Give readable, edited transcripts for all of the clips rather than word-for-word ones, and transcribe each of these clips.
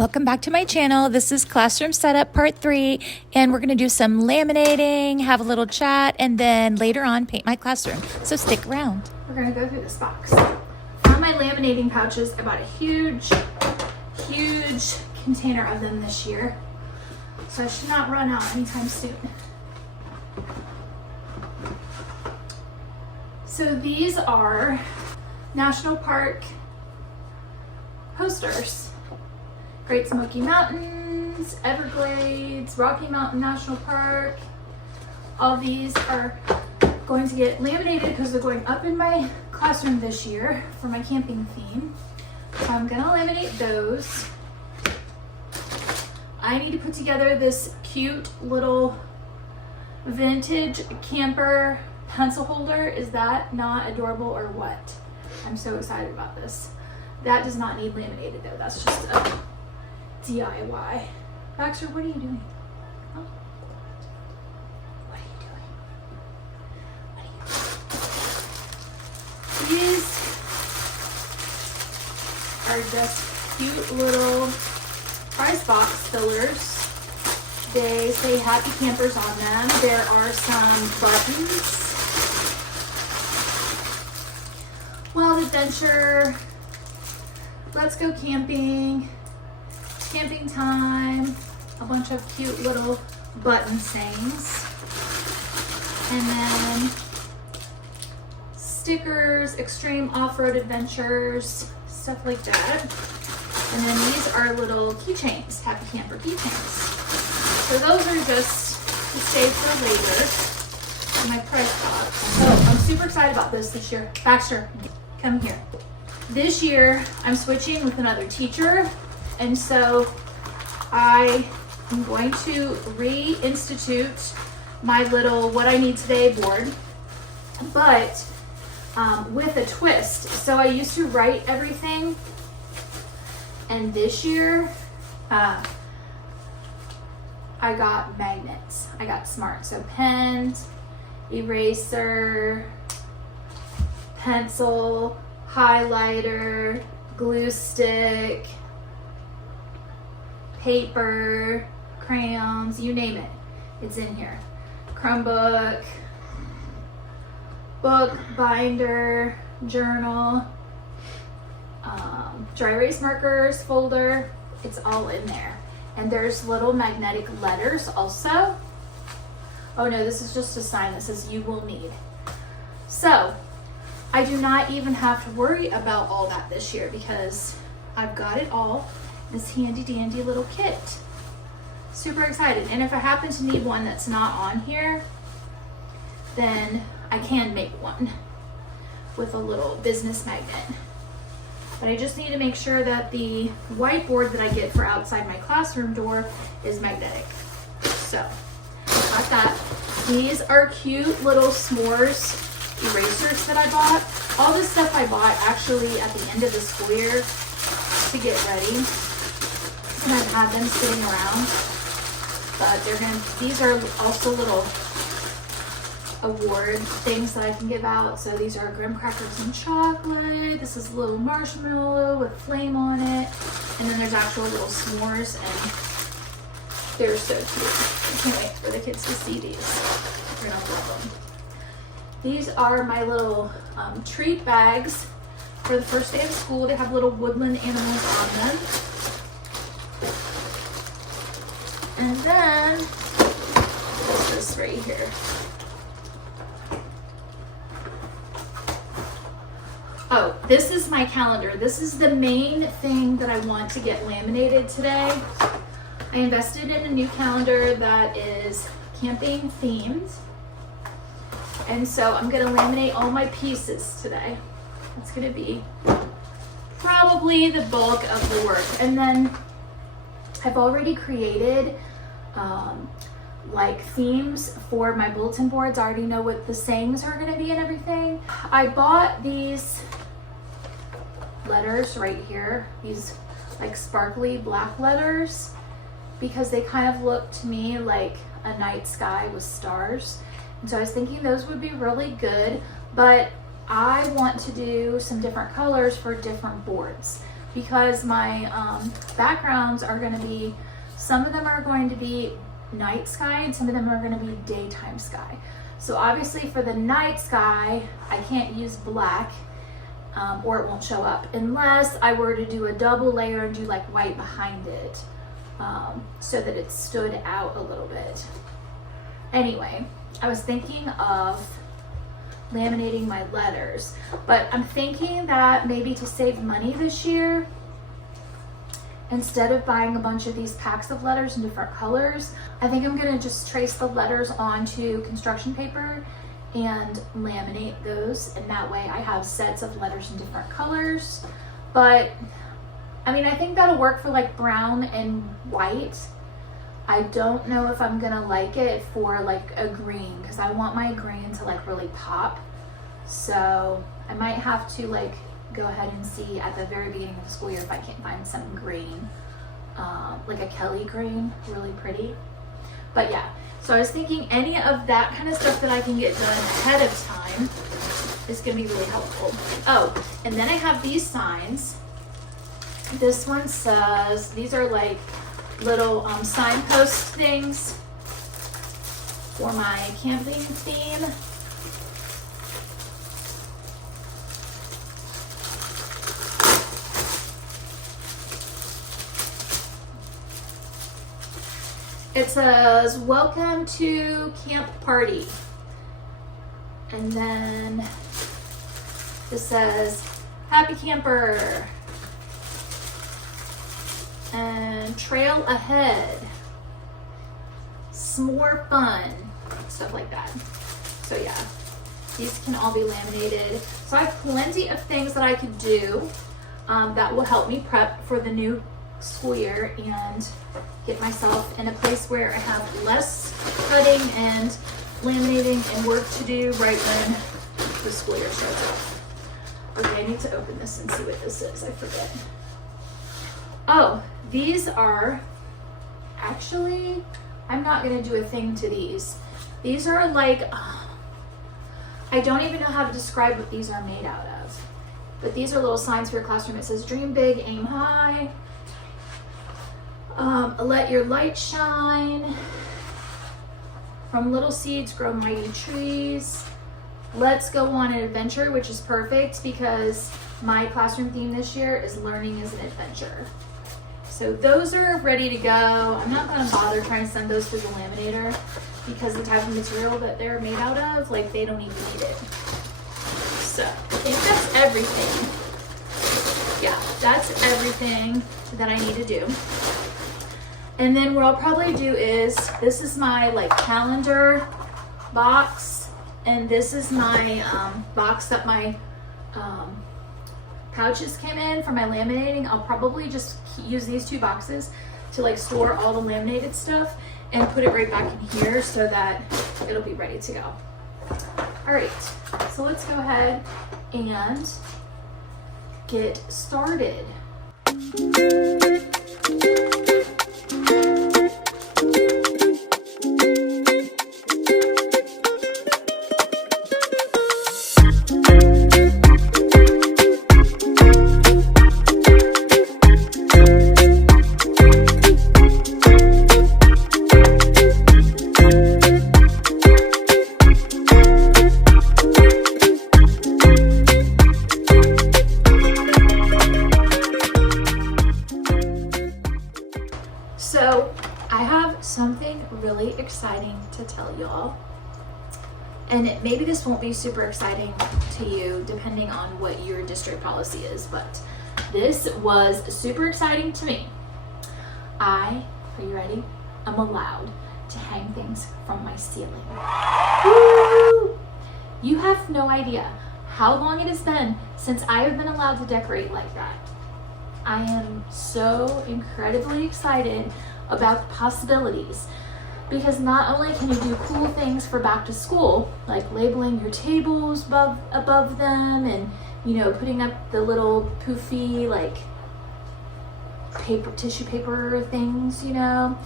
Welcome back to my channel. This is classroom setup part 3, and we're going to do some laminating, have a little chat, and then later on paint my classroom. So stick around. We're going to go through this box. Found my laminating pouches. I bought a huge container of them this year, so I should not run out anytime soon. So these are National Park posters. Great Smoky Mountains, Everglades, Rocky Mountain National Park. All these are going to get laminated because they're going up in my classroom this year for my camping theme. So I'm gonna laminate those. I need to put together this cute little vintage camper pencil holder. Is that not adorable or what? I'm so excited about this. That does not need laminated though. That's just a DIY. Baxter, what are you doing? Oh. What are you doing? These are just cute little prize box fillers. They say happy campers on them. There are some buttons. Wild adventure. Let's go camping. Camping time, a bunch of cute little button sayings, and then stickers, extreme off-road adventures, stuff like that. And then these are little keychains, happy camper keychains. So those are just to save for later in my price box. So I'm super excited about this year. Baxter, come here. This year I'm switching with another teacher. And so I am going to reinstitute my little What I Need Today board, but with a twist. So I used to write everything, and this year I got magnets. I got smart. So pens, eraser, pencil, highlighter, glue stick, paper, crayons, you name it, it's in here. Chromebook, book, binder, journal, dry erase markers, folder, it's all in there. And there's little magnetic letters also. Oh no, this is just a sign that says you will need. So I do not even have to worry about all that this year because I've got it all. This handy dandy little kit. Super excited. And if I happen to need one that's not on here, then I can make one with a little business magnet. But I just need to make sure that the whiteboard that I get for outside my classroom door is magnetic. So, got that. These are cute little s'mores erasers that I bought. All this stuff I bought actually at the end of the school year to get ready. And I've had them sitting around, but these are also little award things that I can give out. So these are graham crackers and chocolate. This is a little marshmallow with flame on it. And then there's actual little s'mores, and they're so cute. I can't wait for the kids to see these. They're gonna love them. These are my little treat bags for the first day of school. They have little woodland animals on them. And then, what's this right here? Oh, this is my calendar. This is the main thing that I want to get laminated today. I invested in a new calendar that is camping themed. And so I'm gonna laminate all my pieces today. It's gonna be probably the bulk of the work. And then I've already created like themes for my bulletin boards. I already know what the sayings are going to be and everything. I bought these letters right here, these like sparkly black letters, because they kind of look to me like a night sky with stars. And so I was thinking those would be really good, but I want to do some different colors for different boards. because my backgrounds are going to be, some of them are going to be night sky and some of them are going to be daytime sky. So obviously for the night sky, I can't use black or it won't show up unless I were to do a double layer and do like white behind it so that it stood out a little bit. Anyway, I was thinking of laminating my letters, but I'm thinking that maybe to save money this year, instead of buying a bunch of these packs of letters in different colors, I think I'm gonna just trace the letters onto construction paper and laminate those, and that way I have sets of letters in different colors. But I mean, I think that'll work for like brown and white. I don't know if I'm gonna like it for like a green, because I want my green to like really pop. So I might have to like go ahead and see at the very beginning of the school year if I can't find some green, like a Kelly green, really pretty. But yeah, so I was thinking any of that kind of stuff that I can get done ahead of time is gonna be really helpful. Oh, and then I have these signs. This one says, these are like little signpost things for my camping theme. It says, welcome to camp party. And then this says, happy camper. And trail ahead. S'more fun. Stuff like that. So yeah, these can all be laminated. So I have plenty of things that I could do that will help me prep for the new school year and get myself in a place where I have less cutting and laminating and work to do right when the school year starts off. Okay, I need to open this and see what this is. I forget. Oh, these are actually, I'm not going to do a thing to these. These are like, I don't even know how to describe what these are made out of. But these are little signs for your classroom. It says dream big, aim high. Let your light shine. From little seeds grow mighty trees. Let's go on an adventure, which is perfect because my classroom theme this year is learning is an adventure. So those are ready to go. I'm not going to bother trying to send those to the laminator because the type of material that they're made out of, like they don't even need it. So I think that's everything. Yeah, that's everything that I need to do. And then what I'll probably do is, this is my like calendar box, and this is my box that my pouches came in for my laminating. I'll probably just use these two boxes to like store all the laminated stuff and put it right back in here so that it'll be ready to go. All right, so let's go ahead and get started. So I have something really exciting to tell y'all, and maybe this won't be super exciting to you depending on what your district policy is, but this was super exciting to me. Are you ready? I'm allowed to hang things from my ceiling. Woo! You have no idea how long it has been since I have been allowed to decorate like that. I am so incredibly excited about the possibilities, because not only can you do cool things for back to school, like labeling your tables above them, and you know, putting up the little poofy like tissue paper things, you know,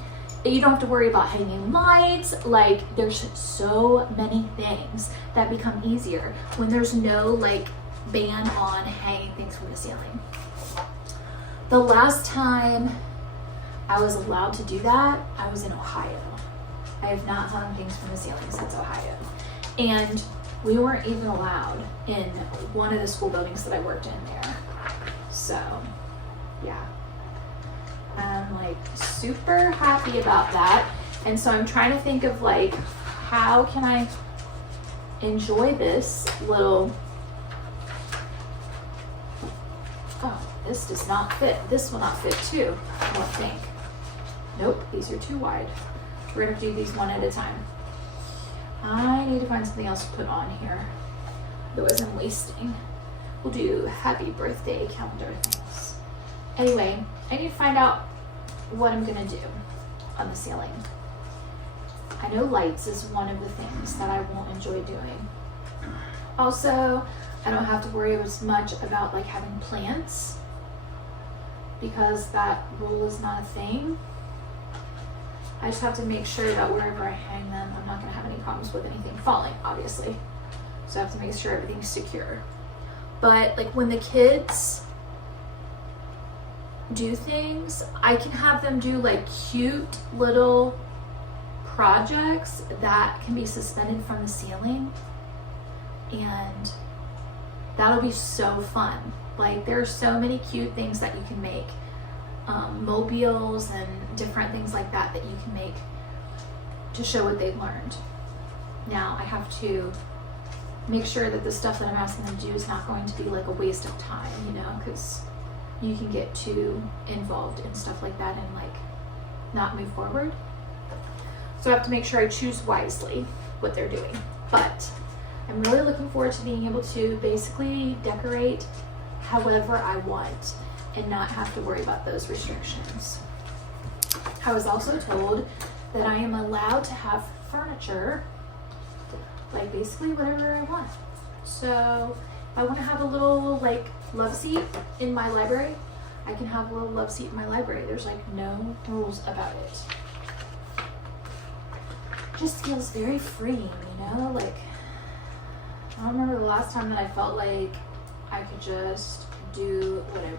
you don't have to worry about hanging lights. Like there's so many things that become easier when there's no like ban on hanging things from the ceiling. The last time I was allowed to do that, I was in Ohio. I have not hung things from the ceiling since Ohio. And we weren't even allowed in one of the school buildings that I worked in there. So, yeah. I'm like super happy about that. And so I'm trying to think of like, how can I enjoy this little, oh, this does not fit. This will not fit too, I don't think. Nope, these are too wide. We're gonna do these one at a time. I need to find something else to put on here. Otherwise I'm wasting. We'll do happy birthday calendar things. Anyway, I need to find out what I'm gonna do on the ceiling. I know lights is one of the things that I won't enjoy doing. Also, I don't have to worry as much about like having plants because that rule is not a thing. I just have to make sure that wherever I hang them, I'm not gonna have any problems with anything falling, obviously. So I have to make sure everything's secure. But like when the kids do things, I can have them do like cute little projects that can be suspended from the ceiling, and that'll be so fun. Like there are so many cute things that you can make, mobiles and different things like that that you can make to show what they've learned. Now I have to make sure that the stuff that I'm asking them to do is not going to be like a waste of time, you know, because you can get too involved in stuff like that and like not move forward. So I have to make sure I choose wisely what they're doing. But I'm really looking forward to being able to basically decorate however I want and not have to worry about those restrictions. I was also told that I am allowed to have furniture, like basically whatever I want. So if I want to have a little like love seat in my library, I can have a little love seat in my library. There's like no rules about it. Just feels very freeing, you know? Like, I don't remember the last time that I felt like I could just do whatever.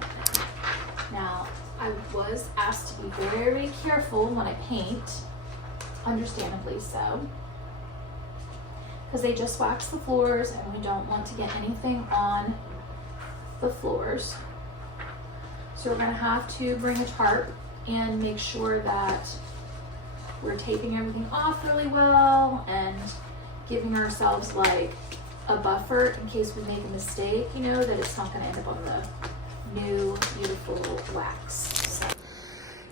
Now, I was asked to be very careful when I paint, understandably so, because they just wax the floors and we don't want to get anything on the floors. So we're gonna have to bring a tarp and make sure that we're taping everything off really well and giving ourselves like a buffer in case we make a mistake, you know, that it's not gonna end up on the new beautiful wax. So.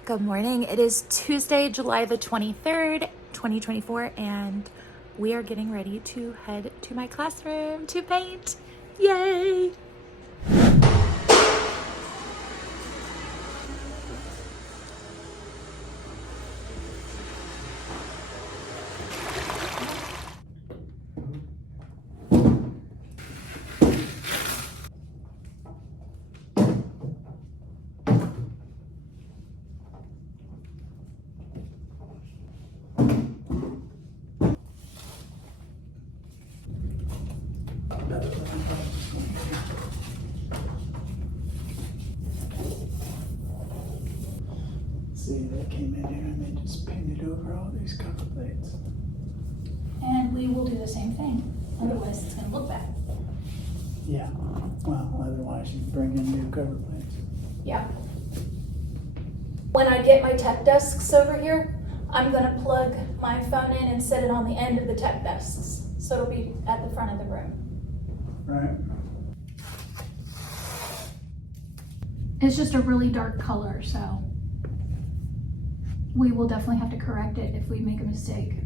Good morning. It is Tuesday, July the 23rd, 2024, and we are getting ready to head to my classroom to paint. Yay! See, they came in here and they just painted over all these cover plates. And we will do the same thing. Otherwise, it's gonna look bad. Yeah, well, otherwise you bring in new cover plates. Yeah. When I get my tech desks over here, I'm gonna plug my phone in and set it on the end of the tech desks. So it'll be at the front of the room. Right. It's just a really dark color, so we will definitely have to correct it if we make a mistake.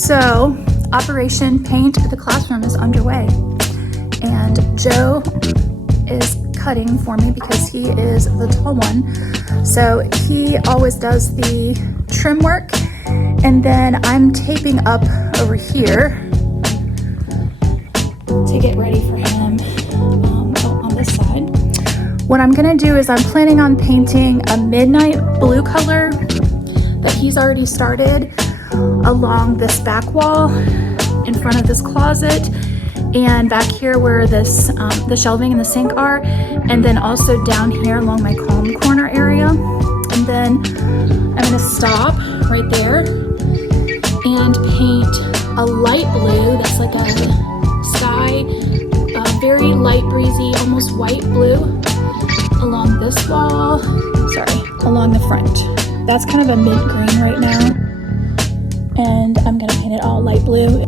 So, Operation Paint the Classroom is underway, and Joe is cutting for me because he is the tall one. So he always does the trim work, And then I'm taping up over here to get ready for him on this side. What I'm gonna do is I'm planning on painting a midnight blue color that he's already started along this back wall in front of this closet and back here where this the shelving and the sink are, and then also down here along my calm corner area. And then I'm gonna stop right there and paint a light blue that's like a sky, very light breezy, almost white blue along this wall, along the front. That's kind of a mint green right now. And I'm gonna paint it all light blue.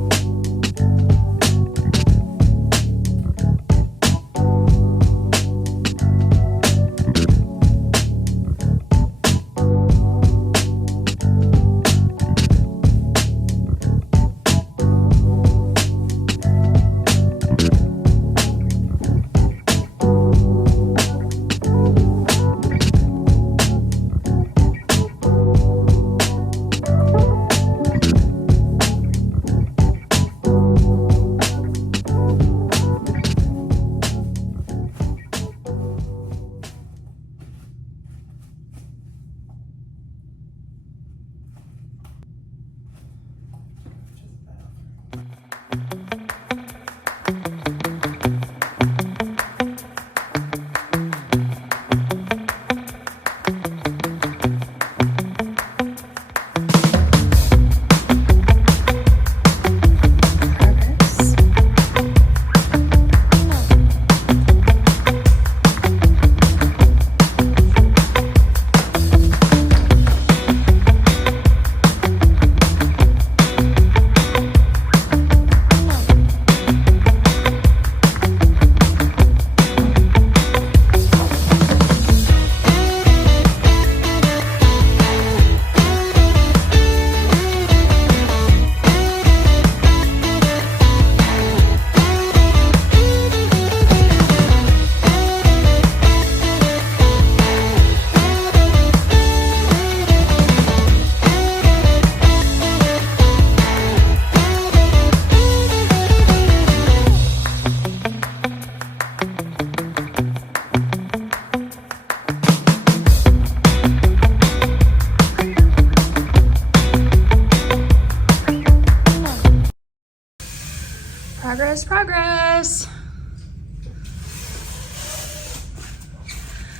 Progress.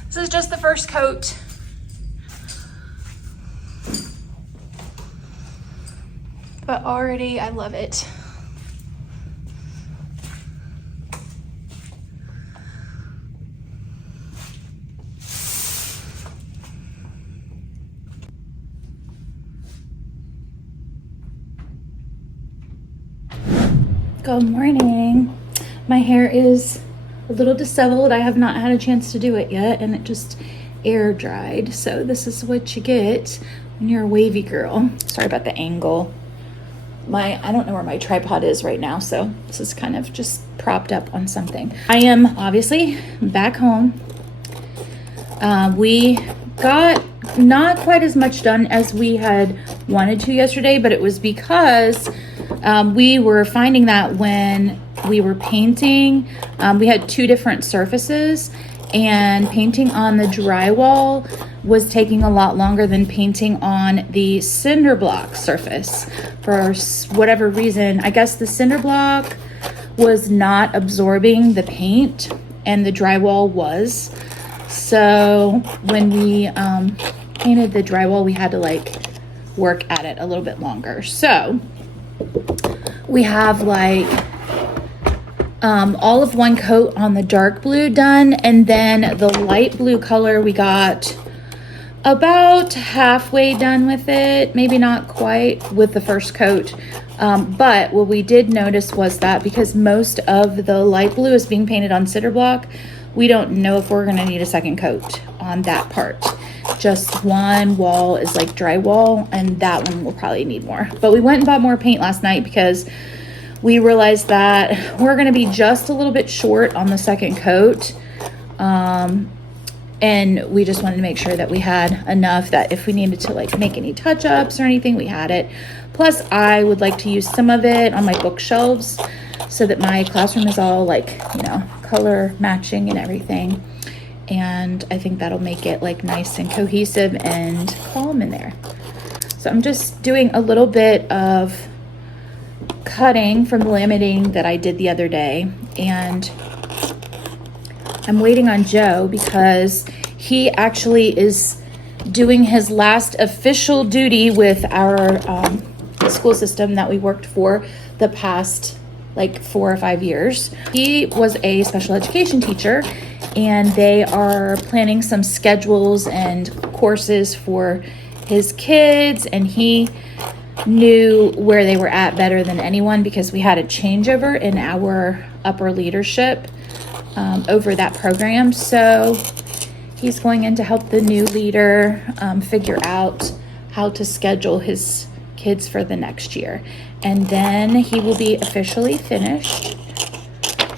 This is just the first coat. But already I love it. Good morning. My hair is a little disheveled. I have not had a chance to do it yet, and it just air dried. So this is what you get when you're a wavy girl. Sorry about the angle. I don't know where my tripod is right now, so this is kind of just propped up on something. I am obviously back home. We got not quite as much done as we had wanted to yesterday, but it was because we were finding that when we were painting, we had two different surfaces, and painting on the drywall was taking a lot longer than painting on the cinder block surface. For whatever reason, I guess the cinder block was not absorbing the paint and the drywall was. So when we painted the drywall, we had to like work at it a little bit longer. So we have like all of one coat on the dark blue done, and then the light blue color we got about halfway done with it, maybe not quite with the first coat. But what we did notice was that because most of the light blue is being painted on cinder block, we don't know if we're gonna need a second coat on that part. Just one wall is like drywall, and that one will probably need more. But we went and bought more paint last night because we realized that we're gonna be just a little bit short on the second coat. And we just wanted to make sure that we had enough that if we needed to like make any touch-ups or anything, we had it. Plus, I would like to use some of it on my bookshelves so that my classroom is all like, you know, color matching and everything. And I think that'll make it like nice and cohesive and calm in there. So I'm just doing a little bit of cutting from the laminating that I did the other day. And I'm waiting on Joe because he actually is doing his last official duty with our school system that we worked for the past like 4 or 5 years. He was a special education teacher, and they are planning some schedules and courses for his kids, and he knew where they were at better than anyone because we had a changeover in our upper leadership over that program. So he's going in to help the new leader figure out how to schedule his kids for the next year. And then he will be officially finished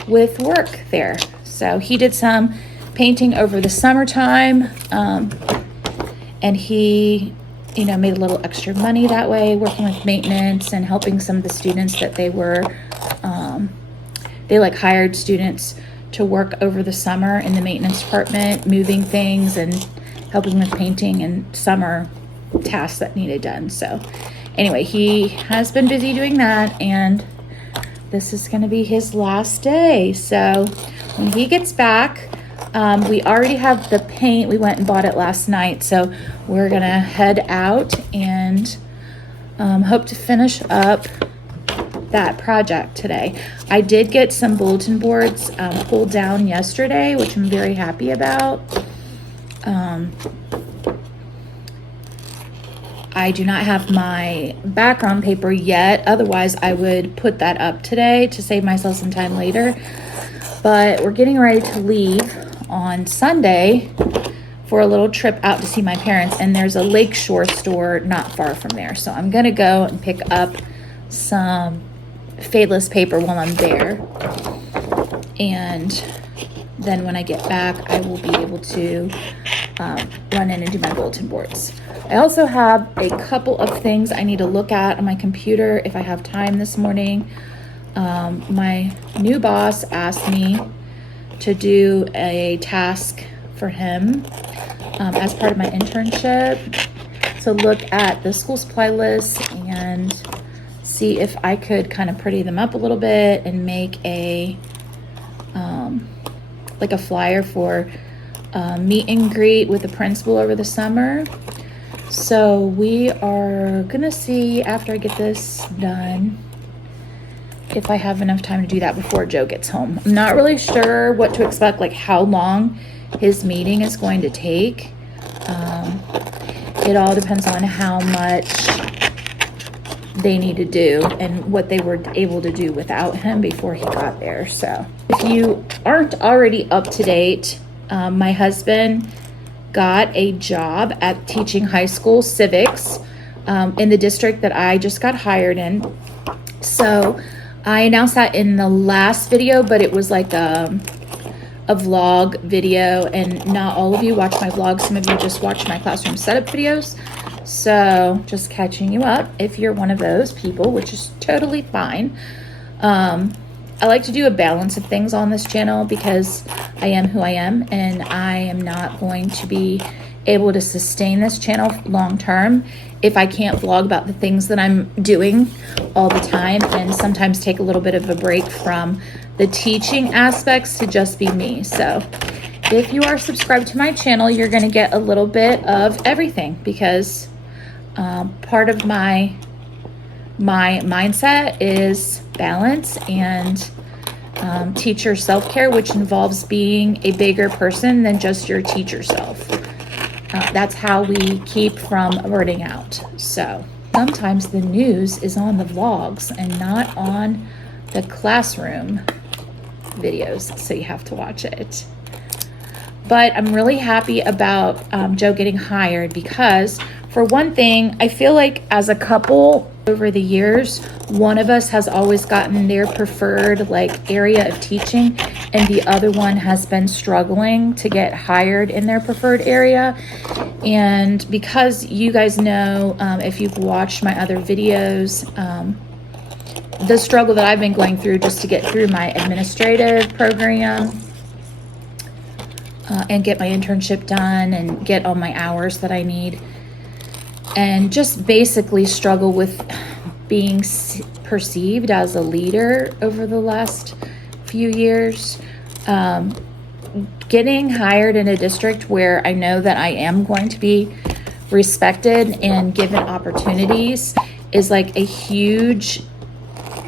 with work there. So he did some painting over the summertime, and he, you know, made a little extra money that way, working with maintenance and helping some of the students that they were, they like hired students to work over the summer in the maintenance department, moving things and helping with painting and summer tasks that needed done. So anyway, he has been busy doing that, and this is going to be his last day. So when he gets back, we already have the paint. We went and bought it last night. So we're going to head out and hope to finish up that project today. I did get some bulletin boards pulled down yesterday, which I'm very happy about. I do not have my background paper yet. Otherwise, I would put that up today to save myself some time later. But we're getting ready to leave on Sunday for a little trip out to see my parents. And there's a lakeshore store not far from there. So I'm going to go and pick up some fadeless paper while I'm there. And then when I get back, I will be able to run in and do my bulletin boards. I also have a couple of things I need to look at on my computer if I have time this morning. My new boss asked me to do a task for him as part of my internship. So look at the school supply list and see if I could kind of pretty them up a little bit and make a like a flyer for meet and greet with the principal over the summer. So we are gonna see after I get this done if I have enough time to do that before Joe gets home. I'm not really sure what to expect, like how long his meeting is going to take. It all depends on how much they need to do and what they were able to do without him before he got there. So if you aren't already up to date, my husband got a job at teaching high school civics in the district that I just got hired in. So I announced that in the last video, but it was like a vlog video, and not all of you watch my vlog. Some of you just watch my classroom setup videos. So just catching you up if you're one of those people, which is totally fine. I like to do a balance of things on this channel because I am who I am, and I am not going to be able to sustain this channel long term if I can't vlog about the things that I'm doing all the time, and sometimes take a little bit of a break from the teaching aspects to just be me. So if you are subscribed to my channel, you're going to get a little bit of everything because part of my mindset is balance and teacher self-care, which involves being a bigger person than just your teacher self. That's how we keep from burning out. So sometimes the news is on the vlogs and not on the classroom videos, so you have to watch it. But I'm really happy about Joe getting hired because, for one thing, I feel like as a couple, Over the years, one of us has always gotten their preferred like area of teaching, and the other one has been struggling to get hired in their preferred area. And because you guys know, if you've watched my other videos, the struggle that I've been going through just to get through my administrative program and get my internship done and get all my hours that I need, and just basically struggle with being perceived as a leader over the last few years. Getting hired in a district where I know that I am going to be respected and given opportunities is like a huge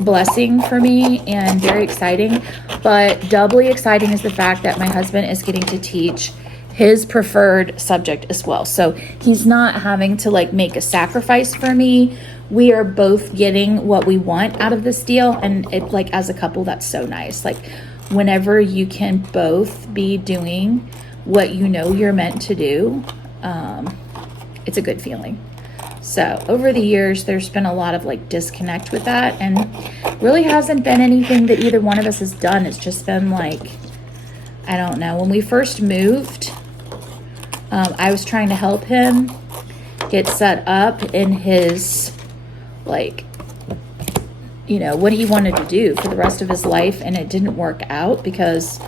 blessing for me and very exciting. But doubly exciting is the fact that my husband is getting to teach his preferred subject as well. So he's not having to like make a sacrifice for me. We are both getting what we want out of this deal. And it, like, as a couple, that's so nice. Like, whenever you can both be doing what you know you're meant to do, it's a good feeling. So over the years, there's been a lot of like disconnect with that, and really hasn't been anything that either one of us has done. It's just been like, I don't know. When we first moved, I was trying to help him get set up in his, like, you know, what he wanted to do for the rest of his life, and it didn't work out because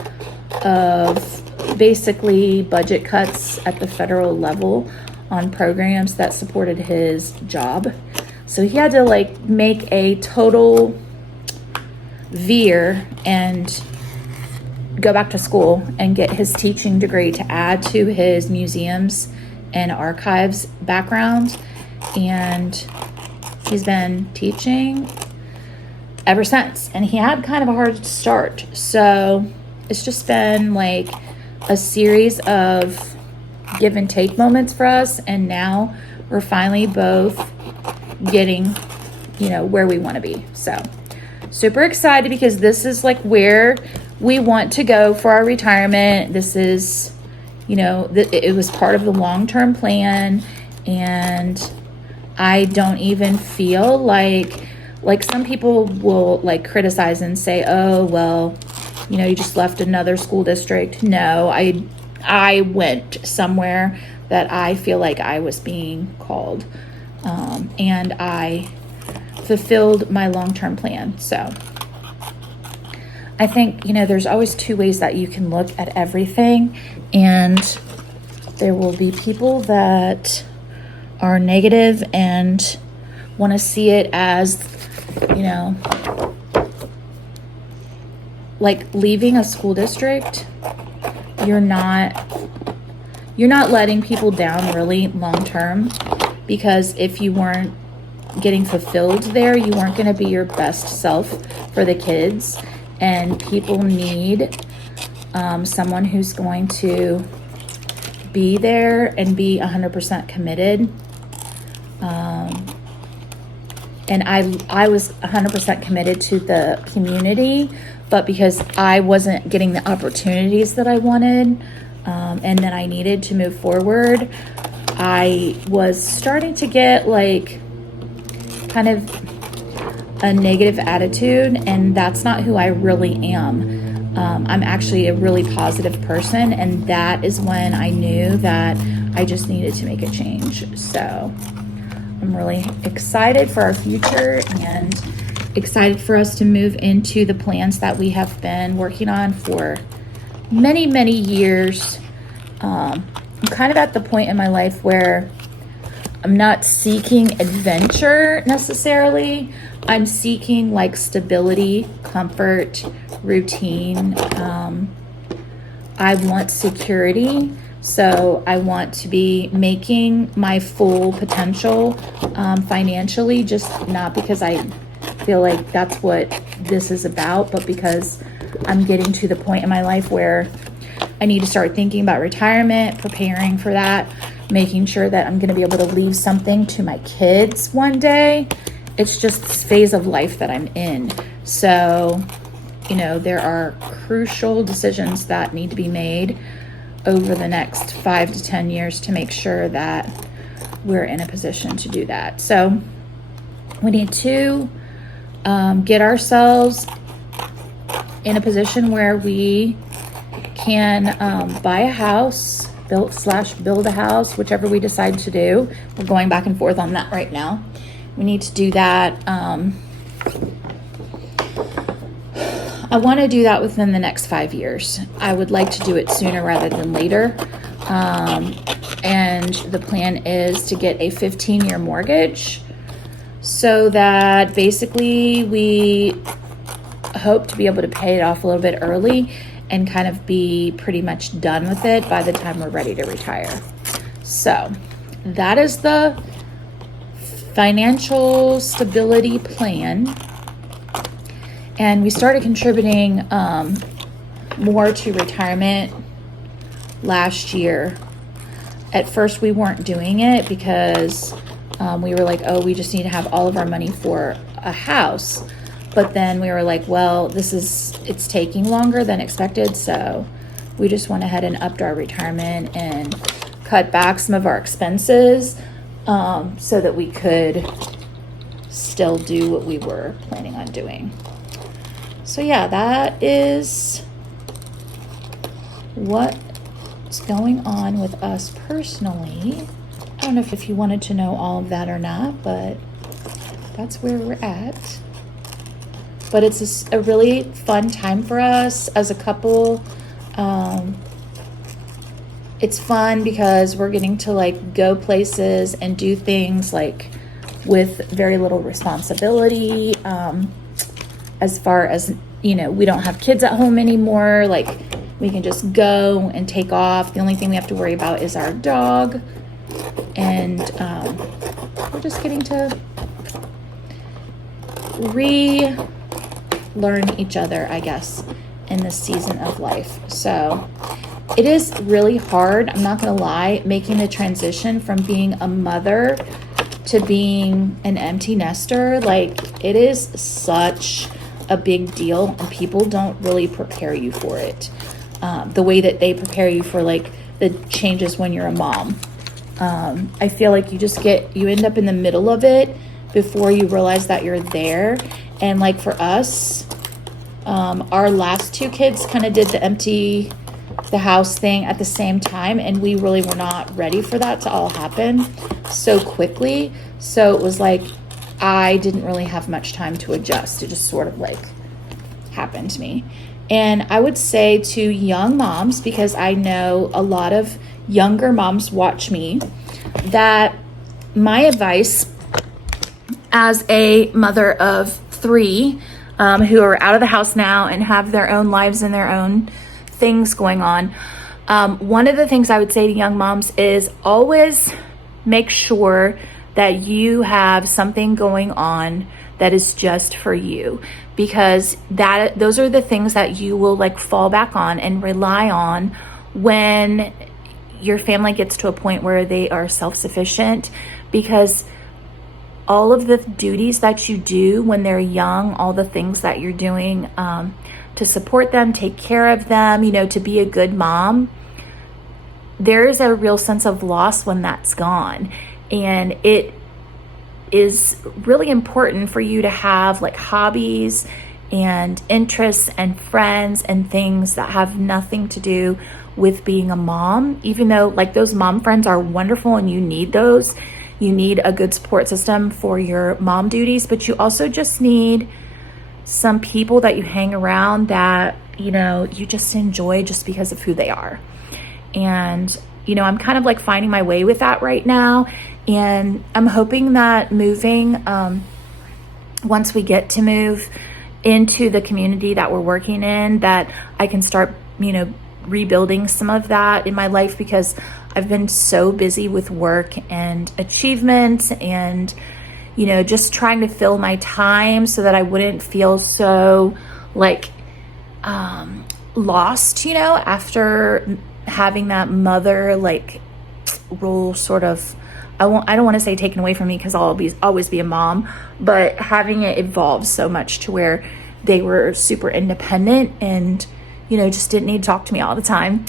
of basically budget cuts at the federal level on programs that supported his job. So he had to like make a total veer and go back to school and get his teaching degree to add to his museums and archives background. And he's been teaching ever since. And he had kind of a hard start. So it's just been like a series of give and take moments for us. And now we're finally both getting, you know, where we want to be. So super excited because this is like where we want to go for our retirement. This is, you know, it was part of the long-term plan, and I don't even feel like some people will like criticize and say, oh, well, you know, you just left another school district. No, I went somewhere that I feel like I was being called, and I fulfilled my long-term plan. So I think, you know, there's always two ways that you can look at everything, and there will be people that are negative and want to see it as, you know, like leaving a school district. You're not letting people down really long term, because if you weren't getting fulfilled there, you weren't going to be your best self for the kids. And people need someone who's going to be there and be 100% committed. And I was 100% committed to the community, but because I wasn't getting the opportunities that I wanted, and that I needed to move forward, I was starting to get like kind of a negative attitude, and that's not who I really am. I'm actually a really positive person, and that is when I knew that I just needed to make a change. So I'm really excited for our future and excited for us to move into the plans that we have been working on for many, many years. I'm kind of at the point in my life where I'm not seeking adventure necessarily. I'm seeking like stability, comfort, routine. I want security. So I want to be making my full potential financially, just not because I feel like that's what this is about, but because I'm getting to the point in my life where I need to start thinking about retirement, preparing for that, making sure that I'm going to be able to leave something to my kids one day. It's just this phase of life that I'm in. So, you know, there are crucial decisions that need to be made over the next 5 to 10 years to make sure that we're in a position to do that. So we need to get ourselves in a position where we can buy a house, build a house, whichever we decide to do. We're going back and forth on that right now. We need to do that. I want to do that within the next 5 years. I would like to do it sooner rather than later. And the plan is to get a 15-year mortgage so that basically we hope to be able to pay it off a little bit early and kind of be pretty much done with it by the time we're ready to retire. So that is the financial stability plan. And we started contributing more to retirement last year. At first we weren't doing it because we were like, oh, we just need to have all of our money for a house. But then we were like, well, it's taking longer than expected. So we just went ahead and upped our retirement and cut back some of our expenses so that we could still do what we were planning on doing. So yeah, that is what's going on with us personally. I don't know if you wanted to know all of that or not, but that's where we're at. But it's a really fun time for us as a couple. It's fun because we're getting to like go places and do things like with very little responsibility. As far as, we don't have kids at home anymore. Like we can just go and take off. The only thing we have to worry about is our dog. And we're just getting to relearn each other, I guess, in this season of life. So it is really hard, I'm not gonna lie, making the transition from being a mother to being an empty nester. Like, it is such a big deal, and people don't really prepare you for it the way that they prepare you for like the changes when you're a mom. I feel like you end up in the middle of it before you realize that you're there. And like for us, our last two kids kind of did the house thing at the same time, and we really were not ready for that to all happen so quickly. So it was like I didn't really have much time to adjust. It just sort of like happened to me. And I would say to young moms, because I know a lot of younger moms watch me, that my advice as a mother of 3 who are out of the house now and have their own lives and their own things going on, one of the things I would say to young moms is always make sure that you have something going on that is just for you, because those are the things that you will like fall back on and rely on when your family gets to a point where they are self-sufficient. Because all of the duties that you do when they're young, all the things that you're doing to support them, take care of them, to be a good mom, there is a real sense of loss when that's gone. And it is really important for you to have like hobbies and interests and friends and things that have nothing to do with being a mom, even though like those mom friends are wonderful and you need those. You need a good support system for your mom duties, but you also just need some people that you hang around that, you just enjoy just because of who they are. And, I'm kind of like finding my way with that right now. And I'm hoping that moving, once we get to move into the community that we're working in, that I can start, rebuilding some of that in my life, because I've been so busy with work and achievement and, just trying to fill my time so that I wouldn't feel so like lost, after having that mother like role sort of, I don't want to say taken away from me, because I'll always be a mom, but having it evolve so much to where they were super independent and, just didn't need to talk to me all the time.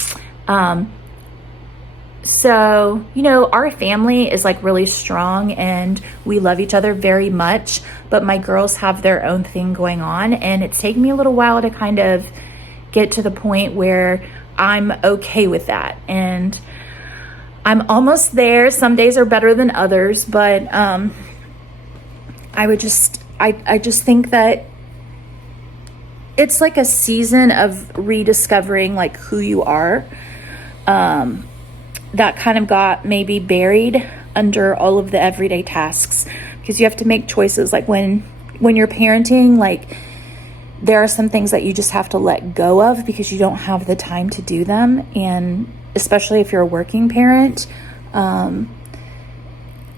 So, you know, our family is like really strong and we love each other very much, but my girls have their own thing going on, and it's taken me a little while to kind of get to the point where I'm okay with that. And I'm almost there. Some days are better than others, but I just think that it's like a season of rediscovering like who you are. That kind of got maybe buried under all of the everyday tasks, because you have to make choices. Like when you're parenting, like there are some things that you just have to let go of because you don't have the time to do them. And especially if you're a working parent. And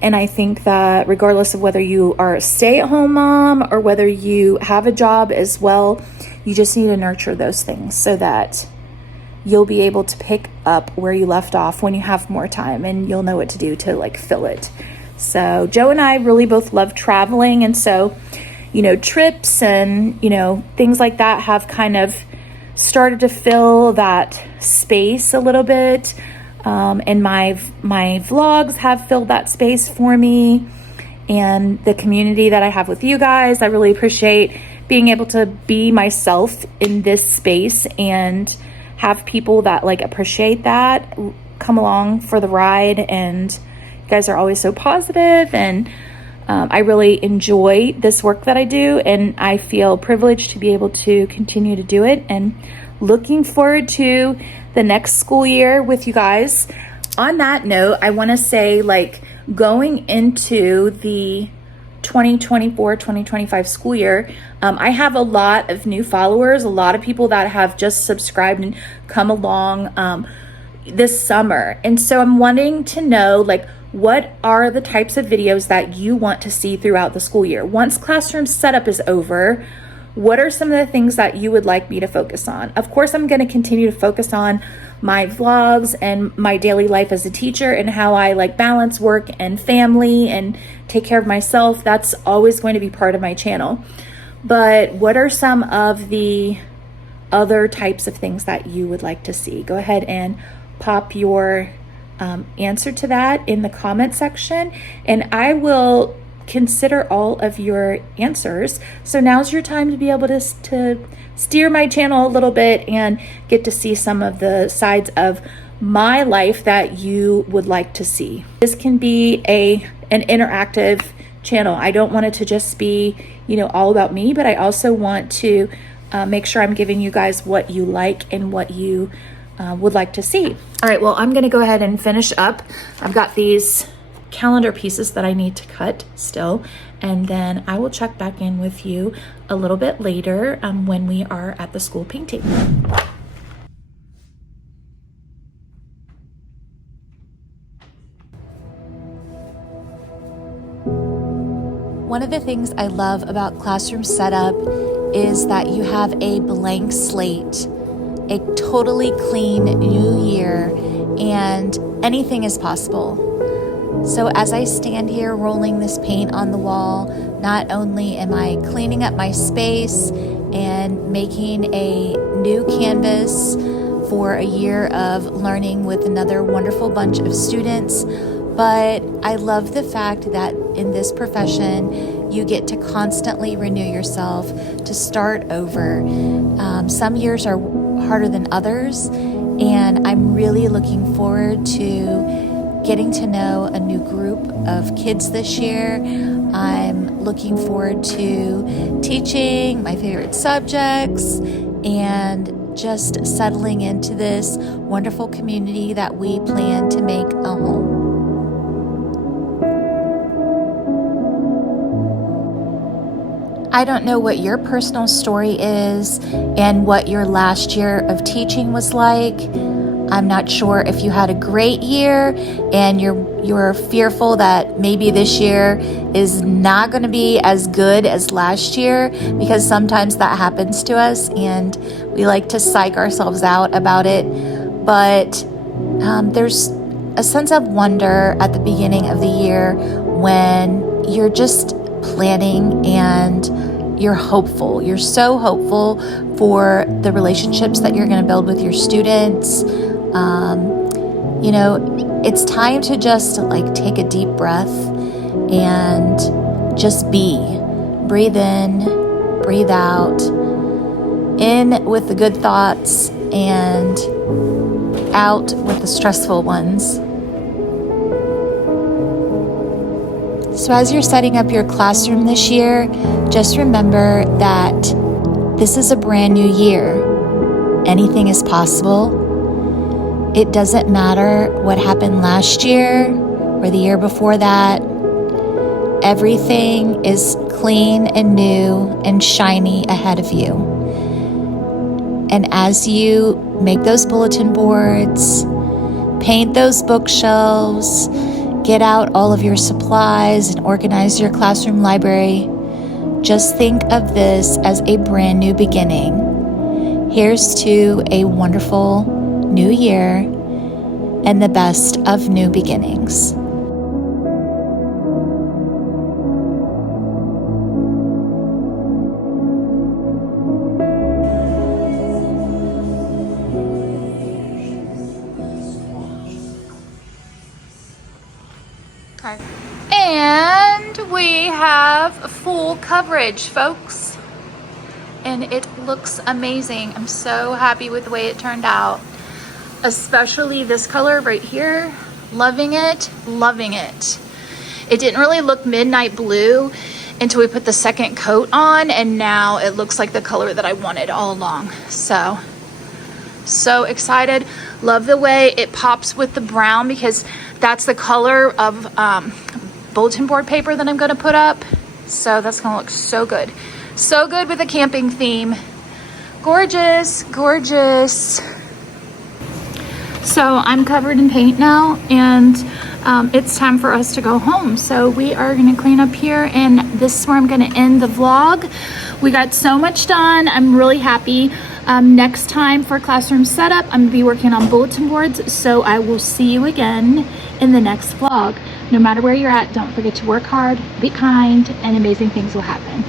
I think that regardless of whether you are a stay-at-home mom or whether you have a job as well, you just need to nurture those things so that you'll be able to pick up where you left off when you have more time, and you'll know what to do to like fill it. So Joe and I really both love traveling. And so, you know, trips and, you know, things like that have kind of started to fill that space a little bit. And my vlogs have filled that space for me, and the community that I have with you guys. I really appreciate being able to be myself in this space and have people that like appreciate that come along for the ride. And you guys are always so positive, and I really enjoy this work that I do, and I feel privileged to be able to continue to do it, and looking forward to the next school year with you guys. On that note, I want to say, like, going into the 2024-2025 school year, I have a lot of new followers, a lot of people that have just subscribed and come along this summer. And so I'm wanting to know, like, what are the types of videos that you want to see throughout the school year? Once classroom setup is over, what are some of the things that you would like me to focus on? Of course, I'm going to continue to focus on my vlogs and my daily life as a teacher and how I like balance work and family and take care of myself. That's always going to be part of my channel. But what are some of the other types of things that you would like to see? Go ahead and pop your answer to that in the comment section, and I will consider all of your answers. So now's your time to be able to steer my channel a little bit and get to see some of the sides of my life that you would like to see. This can be an interactive channel. I don't want it to just be, you know, all about me, but I also want to make sure I'm giving you guys what you like and what you would like to see. All right, well, I'm gonna go ahead and finish up. I've got these calendar pieces that I need to cut still, and then I will check back in with you a little bit later when we are at the school painting. One of the things I love about classroom setup is that you have a blank slate, a totally clean new year, and anything is possible. So as I stand here rolling this paint on the wall, not only am I cleaning up my space and making a new canvas for a year of learning with another wonderful bunch of students, but I love the fact that in this profession, you get to constantly renew yourself, to start over. Some years are harder than others, and I'm really looking forward to getting to know a new group of kids this year. I'm looking forward to teaching my favorite subjects and just settling into this wonderful community that we plan to make a home. I don't know what your personal story is and what your last year of teaching was like. I'm not sure if you had a great year and you're fearful that maybe this year is not going to be as good as last year, because sometimes that happens to us and we like to psych ourselves out about it. But there's a sense of wonder at the beginning of the year when you're just planning and you're hopeful. You're so hopeful for the relationships that you're going to build with your students. You know, it's time to just like take a deep breath and just be. Breathe in, breathe out, in with the good thoughts and out with the stressful ones. So as you're setting up your classroom this year, just remember that this is a brand new year. Anything is possible. It doesn't matter what happened last year or the year before that. Everything is clean and new and shiny ahead of you. And as you make those bulletin boards, paint those bookshelves, get out all of your supplies and organize your classroom library, just think of this as a brand new beginning. Here's to a wonderful new year and the best of new beginnings. And we have full coverage, folks. And it looks amazing. I'm so happy with the way it turned out. Especially this color right here. Loving it, loving it. It didn't really look midnight blue until we put the second coat on, and now it looks like the color that I wanted all along. So excited. Love the way it pops with the brown, because that's the color of bulletin board paper that I'm gonna put up. So that's gonna look so good. So good with a camping theme. Gorgeous, gorgeous. So I'm covered in paint now, and it's time for us to go home. So we are gonna clean up here, and this is where I'm gonna end the vlog. We got so much done. I'm really happy. Next time for classroom setup, I'm gonna be working on bulletin boards. So I will see you again in the next vlog. No matter where you're at, don't forget to work hard, be kind, and amazing things will happen.